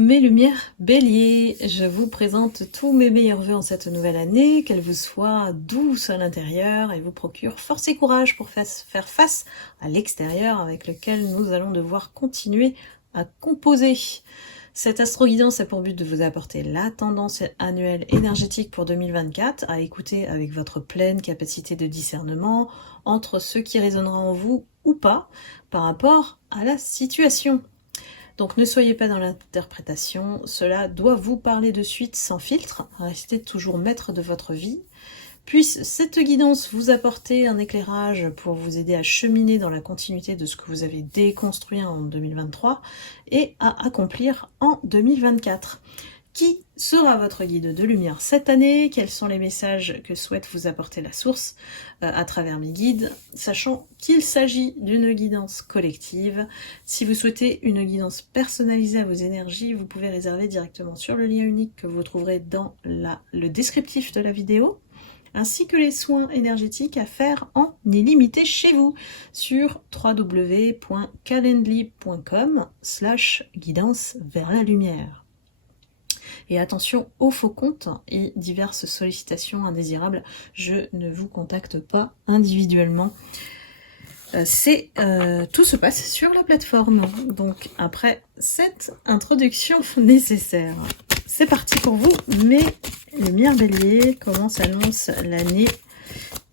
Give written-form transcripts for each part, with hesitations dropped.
Mes lumières bélier, je vous présente tous mes meilleurs vœux en cette nouvelle année, qu'elle vous soit douce à l'intérieur et vous procure force et courage pour faire face à l'extérieur avec lequel nous allons devoir continuer à composer. Cette astro-guidance a pour but de vous apporter la tendance annuelle énergétique pour 2024 à écouter avec votre pleine capacité de discernement entre ce qui résonnera en vous ou pas par rapport à la situation. Donc ne soyez pas dans l'interprétation, cela doit vous parler de suite sans filtre, restez toujours maître de votre vie. Puisse cette guidance vous apporter un éclairage pour vous aider à cheminer dans la continuité de ce que vous avez déconstruit en 2023 et à accomplir en 2024. Qui sera votre guide de lumière cette année? Quels sont les messages que souhaite vous apporter la source à travers mes guides, sachant qu'il s'agit d'une guidance collective. Si vous souhaitez une guidance personnalisée à vos énergies, vous pouvez réserver directement sur le lien unique que vous trouverez dans le descriptif de la vidéo, ainsi que les soins énergétiques à faire en illimité chez vous sur www.calendly.com/guidance vers la lumière. Et attention aux faux comptes et diverses sollicitations indésirables. Je ne vous contacte pas individuellement. Tout se passe sur la plateforme. Donc après cette introduction nécessaire, c'est parti pour vous, mes lumières bélier. Comment s'annonce l'année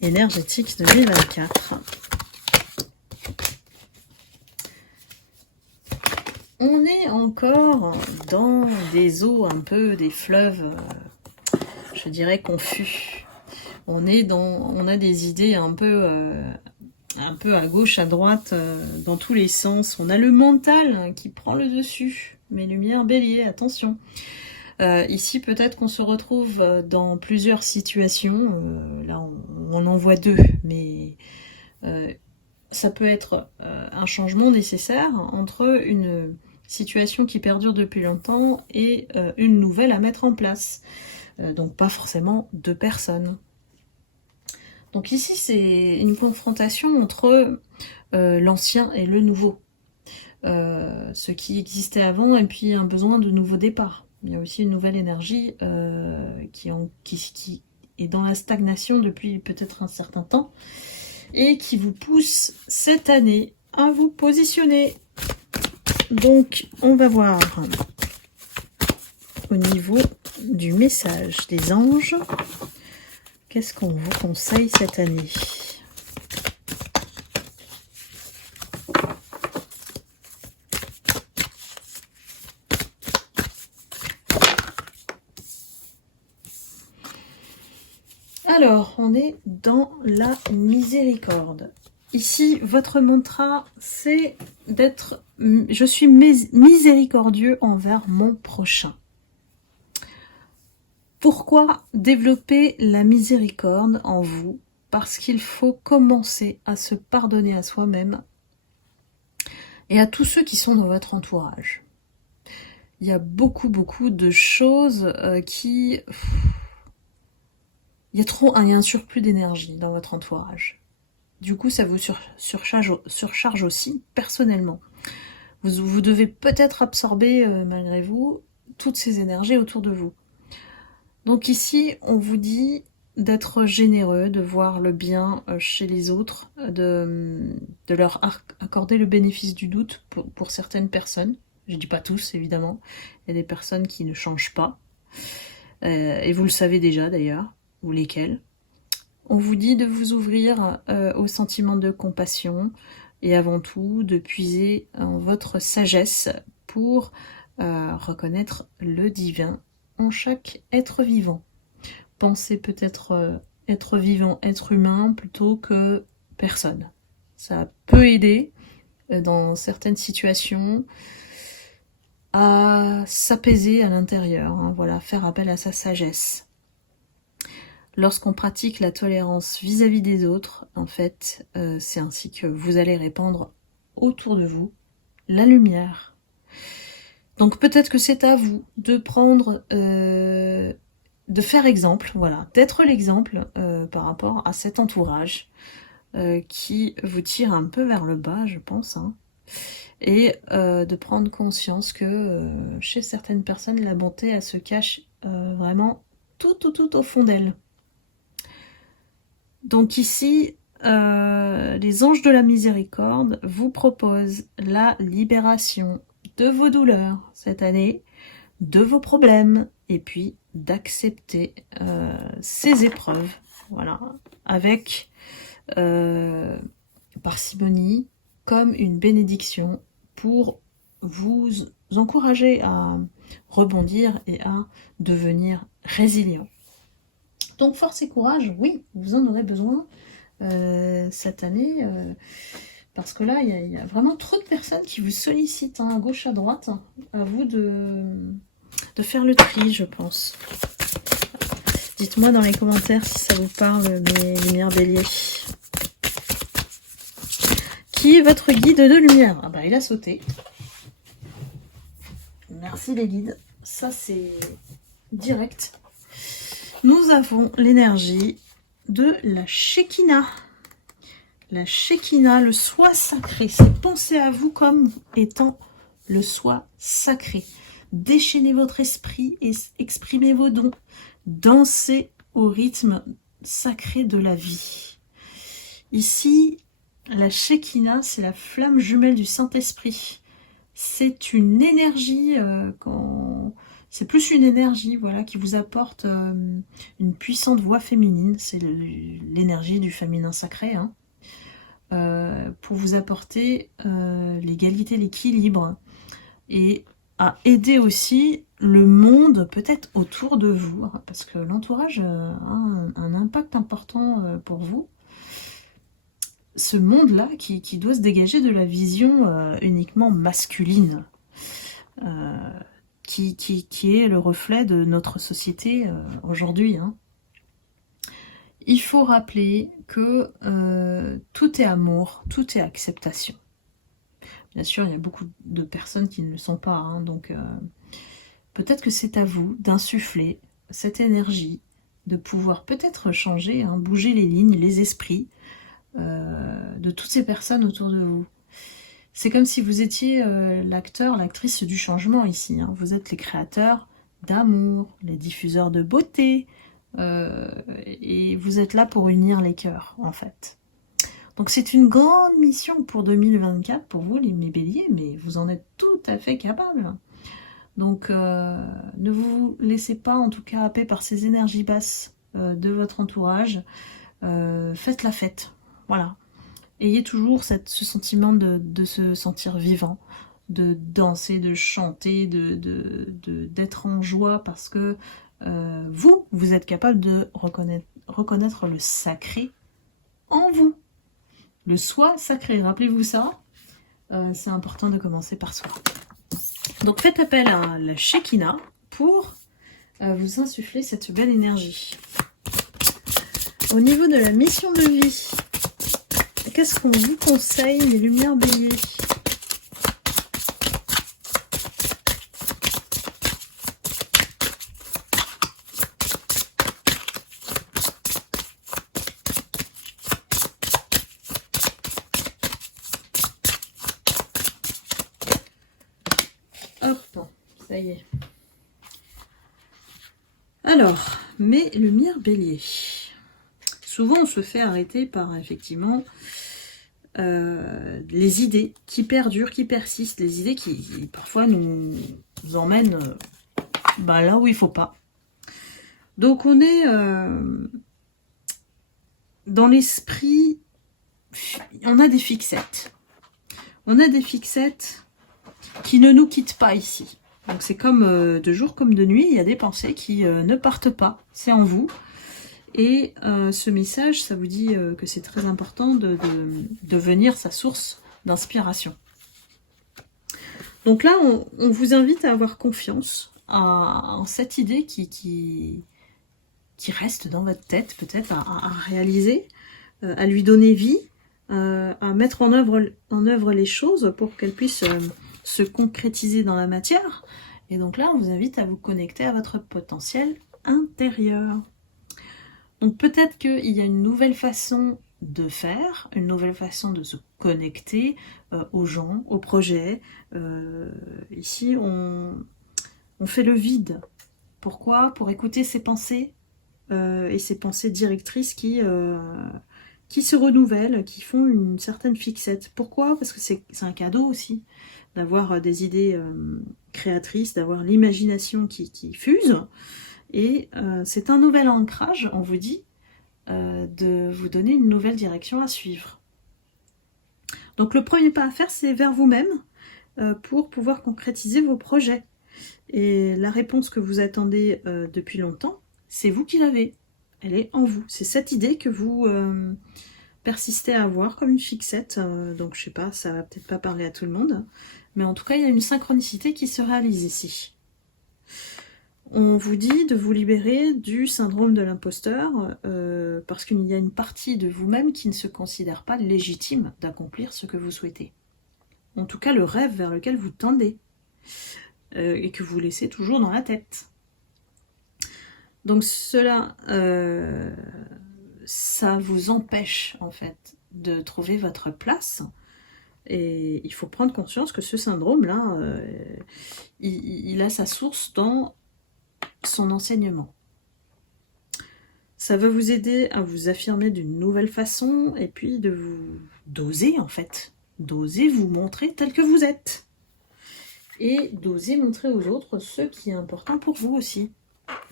énergétique 2024? On est encore dans des eaux un peu, des fleuves, je dirais confus. On a des idées un peu à gauche, à droite, dans tous les sens. On a le mental qui prend le dessus. Mes lumières bélier, attention. Ici, peut-être qu'on se retrouve dans plusieurs situations. Là, on en voit deux, mais ça peut être un changement nécessaire entre une situation qui perdure depuis longtemps et une nouvelle à mettre en place. Donc pas forcément deux personnes. Donc ici, c'est une confrontation entre l'ancien et le nouveau. Ce qui existait avant et puis un besoin de nouveau départ. Il y a aussi une nouvelle énergie qui est dans la stagnation depuis peut-être un certain temps et qui vous pousse cette année à vous positionner. Donc, on va voir au niveau du message des anges, qu'est-ce qu'on vous conseille cette année? Alors, on est dans la miséricorde. Ici, votre mantra, c'est d'être « Je suis miséricordieux envers mon prochain ». Pourquoi développer la miséricorde en vous? Parce qu'il faut commencer à se pardonner à soi-même et à tous ceux qui sont dans votre entourage. Il y a beaucoup de choses qui... Il y a un surplus d'énergie dans votre entourage. Du coup, ça vous surcharge aussi personnellement. Vous devez peut-être absorber, malgré vous, toutes ces énergies autour de vous. Donc ici, on vous dit d'être généreux, de voir le bien chez les autres, de leur accorder le bénéfice du doute pour certaines personnes. Je ne dis pas tous, évidemment. Il y a des personnes qui ne changent pas. Et vous le savez déjà, d'ailleurs, ou lesquelles. On vous dit de vous ouvrir au sentiment de compassion et avant tout de puiser en votre sagesse pour reconnaître le divin en chaque être vivant. Pensez peut-être être vivant, être humain plutôt que personne. Ça peut aider dans certaines situations à s'apaiser à l'intérieur, hein, voilà, faire appel à sa sagesse. Lorsqu'on pratique la tolérance vis-à-vis des autres, en fait, c'est ainsi que vous allez répandre autour de vous la lumière. Donc peut-être que c'est à vous de prendre, de faire exemple, voilà, d'être l'exemple par rapport à cet entourage qui vous tire un peu vers le bas, je pense, hein, et de prendre conscience que chez certaines personnes, la bonté, elle se cache vraiment tout au fond d'elle. Donc ici, les anges de la miséricorde vous proposent la libération de vos douleurs cette année, de vos problèmes, et puis d'accepter ces épreuves, voilà, avec parcimonie, comme une bénédiction pour vous encourager à rebondir et à devenir résilient. Donc force et courage, oui, vous en aurez besoin cette année, parce que là, il y a vraiment trop de personnes qui vous sollicitent, hein, à gauche, à droite. À vous de faire le tri, je pense. Dites-moi dans les commentaires si ça vous parle, mes lumières béliers. Qui est votre guide de lumière? Ah bah, il a sauté. Merci les guides. Ça, c'est direct. Nous avons l'énergie de la Shekinah. La Shekinah, le soi sacré. C'est penser à vous comme étant le soi sacré. Déchaînez votre esprit et exprimez vos dons. Dansez au rythme sacré de la vie. Ici, la Shekinah, c'est la flamme jumelle du Saint-Esprit. C'est une énergie, c'est plus une énergie, voilà, qui vous apporte une puissante voix féminine. C'est l'énergie du féminin sacré, hein, pour vous apporter l'égalité, l'équilibre, et à aider aussi le monde peut-être autour de vous, hein, parce que l'entourage a un impact important pour vous. Ce monde-là qui doit se dégager de la vision uniquement masculine, qui est le reflet de notre société aujourd'hui, hein. Il faut rappeler que tout est amour, tout est acceptation. Bien sûr, il y a beaucoup de personnes qui ne le sont pas, hein, donc peut-être que c'est à vous d'insuffler cette énergie, de pouvoir peut-être changer, hein, bouger les lignes, les esprits, de toutes ces personnes autour de vous. C'est comme si vous étiez l'acteur, l'actrice du changement ici, hein. Vous êtes les créateurs d'amour, les diffuseurs de beauté, et vous êtes là pour unir les cœurs, en fait. Donc c'est une grande mission pour 2024, pour vous, mes béliers, mais vous en êtes tout à fait capables. Donc ne vous laissez pas, en tout cas, happer par ces énergies basses de votre entourage. Faites la fête. Voilà. Ayez toujours ce sentiment de se sentir vivant, de danser, de chanter, d'être en joie, parce que vous êtes capable de reconnaître le sacré en vous. Le soi sacré, rappelez-vous ça. C'est important de commencer par soi. Donc faites appel à la Shekinah pour vous insuffler cette belle énergie. Au niveau de la mission de vie, qu'est-ce qu'on vous conseille, les lumières béliers? Hop, ça y est. Alors, mes lumières béliers. Souvent, on se fait arrêter par, effectivement, les idées qui perdurent, qui persistent, les idées qui parfois nous emmènent là où il ne faut pas. Donc, on est dans l'esprit, on a des fixettes. On a des fixettes qui ne nous quittent pas ici. Donc, c'est comme de jour comme de nuit, il y a des pensées qui ne partent pas. C'est en vous. Et ce message, ça vous dit que c'est très important de devenir sa source d'inspiration. Donc là, on vous invite à avoir confiance en cette idée qui reste dans votre tête, peut-être à réaliser, à lui donner vie, à mettre en œuvre les choses pour qu'elles puissent se concrétiser dans la matière. Et donc là, on vous invite à vous connecter à votre potentiel intérieur. Donc peut-être qu'il y a une nouvelle façon de faire, une nouvelle façon de se connecter aux gens, aux projets. Ici, on fait le vide. Pourquoi? Pour écouter ses pensées et ses pensées directrices qui se renouvellent, qui font une certaine fixette. Pourquoi? Parce que c'est un cadeau aussi, d'avoir des idées créatrices, d'avoir l'imagination qui fuse. Et c'est un nouvel ancrage, on vous dit, de vous donner une nouvelle direction à suivre. Donc le premier pas à faire, c'est vers vous-même pour pouvoir concrétiser vos projets. Et la réponse que vous attendez depuis longtemps, c'est vous qui l'avez. Elle est en vous. C'est cette idée que vous persistez à avoir comme une fixette. Donc je sais pas, ça va peut-être pas parler à tout le monde. Mais en tout cas, il y a une synchronicité qui se réalise ici. On vous dit de vous libérer du syndrome de l'imposteur parce qu'il y a une partie de vous-même qui ne se considère pas légitime d'accomplir ce que vous souhaitez. En tout cas, le rêve vers lequel vous tendez et que vous laissez toujours dans la tête. Donc cela, ça vous empêche en fait de trouver votre place. Et il faut prendre conscience que ce syndrome-là, il a sa source dans son enseignement. Ça va vous aider à vous affirmer d'une nouvelle façon et puis d'oser en fait, d'oser vous montrer tel que vous êtes et d'oser montrer aux autres ce qui est important pour vous aussi.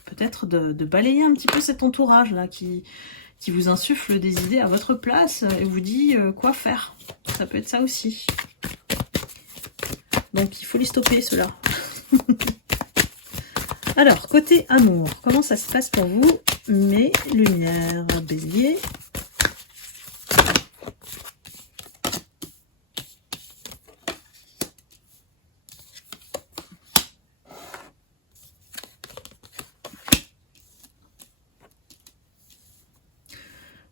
Peut-être de balayer un petit peu cet entourage là qui vous insuffle des idées à votre place et vous dit quoi faire. Ça peut être ça aussi. Donc il faut les stopper ceux-là. Alors, côté amour, comment ça se passe pour vous, mes lumières bélier?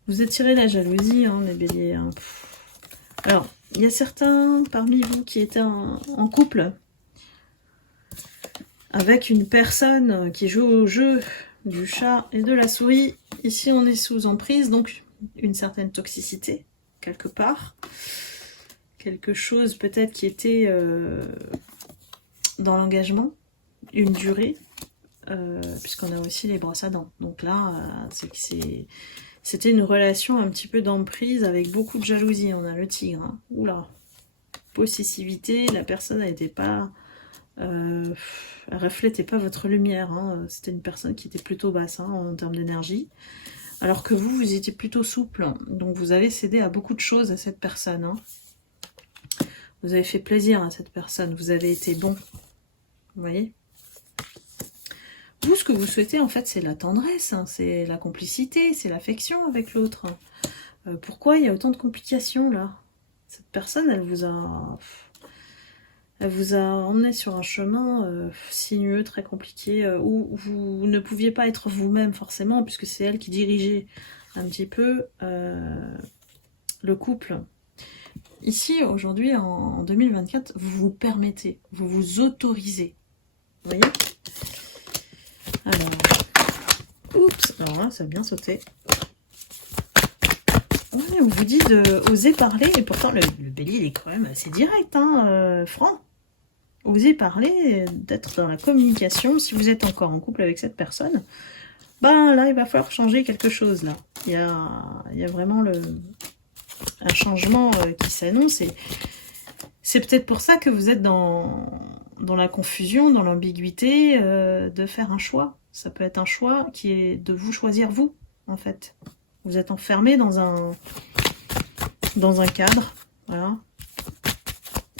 Vous attirez la jalousie, hein, les béliers. Hein. Alors, il y a certains parmi vous qui étaient en couple avec une personne qui joue au jeu du chat et de la souris. Ici, on est sous emprise, donc une certaine toxicité, quelque part. Quelque chose peut-être qui était dans l'engagement, une durée, puisqu'on a aussi les brosses à dents. Donc là, c'était une relation un petit peu d'emprise avec beaucoup de jalousie. On a le tigre. Hein. Oula. Possessivité, la personne n'était pas... elle reflétait pas votre lumière, hein. C'était une personne qui était plutôt basse hein, en termes d'énergie, alors que vous étiez plutôt souple, donc vous avez cédé à beaucoup de choses à cette personne. Hein. Vous avez fait plaisir à cette personne, vous avez été bon, vous voyez. Vous, ce que vous souhaitez en fait, c'est la tendresse, hein, c'est la complicité, c'est l'affection avec l'autre. Pourquoi il y a autant de complications là? Cette personne, elle vous a emmené sur un chemin sinueux, très compliqué, où vous ne pouviez pas être vous-même forcément, puisque c'est elle qui dirigeait un petit peu le couple. Ici, aujourd'hui, en 2024, vous vous permettez, vous vous autorisez. Vous voyez? Alors, oups, alors là, ça a bien sauté. Ouais, on vous dit d'oser parler, et pourtant le bélier il est quand même assez direct, hein, franc. Osez parler, d'être dans la communication. Si vous êtes encore en couple avec cette personne, ben là il va falloir changer quelque chose là. Il y a vraiment un changement qui s'annonce et c'est peut-être pour ça que vous êtes dans la confusion, dans l'ambiguïté de faire un choix. Ça peut être un choix qui est de vous choisir vous, en fait. Vous êtes enfermé dans un cadre, voilà,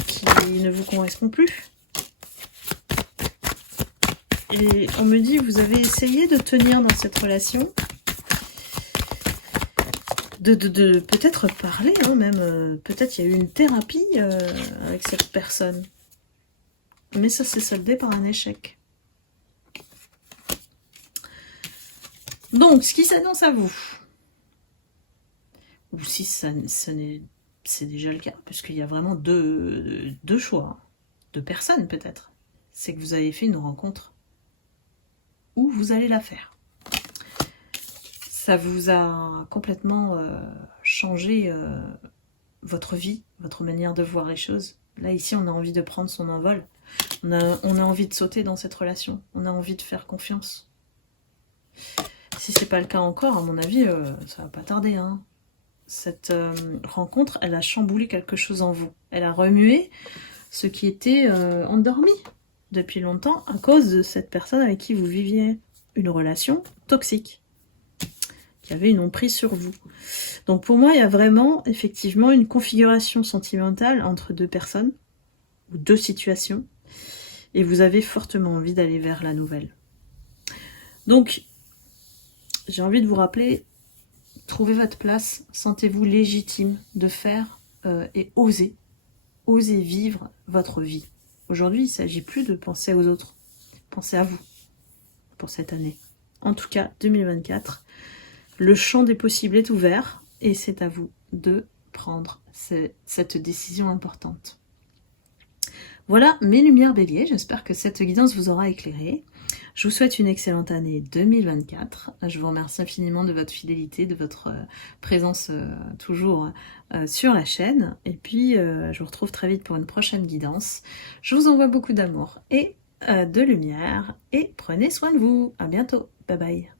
qui ne vous correspond plus. Et on me dit, vous avez essayé de tenir dans cette relation, de peut-être parler, hein, même, peut-être il y a eu une thérapie avec cette personne. Mais ça s'est soldé par un échec. Donc, ce qui s'annonce à vous, ou si c'est déjà le cas, puisqu'il y a vraiment deux choix, deux personnes peut-être, c'est que vous avez fait une rencontre ou vous allez la faire. Ça vous a complètement changé votre vie, votre manière de voir les choses. Là, ici, on a envie de prendre son envol. On a envie de sauter dans cette relation. On a envie de faire confiance. Si c'est pas le cas encore, à mon avis, ça va pas tarder. Hein. Cette rencontre, elle a chamboulé quelque chose en vous. Elle a remué ce qui était endormi depuis longtemps à cause de cette personne avec qui vous viviez une relation toxique, qui avait une emprise sur vous. Donc pour moi, il y a vraiment, effectivement, une configuration sentimentale entre deux personnes, ou deux situations, et vous avez fortement envie d'aller vers la nouvelle. Donc, j'ai envie de vous rappeler, trouvez votre place, sentez-vous légitime de faire et osez vivre votre vie. Aujourd'hui, il ne s'agit plus de penser aux autres, pensez à vous pour cette année. En tout cas, 2024, le champ des possibles est ouvert et c'est à vous de prendre cette décision importante. Voilà mes lumières bélier, j'espère que cette guidance vous aura éclairé. Je vous souhaite une excellente année 2024. Je vous remercie infiniment de votre fidélité, de votre présence toujours sur la chaîne. Et puis, je vous retrouve très vite pour une prochaine guidance. Je vous envoie beaucoup d'amour et de lumière. Et prenez soin de vous. À bientôt. Bye bye.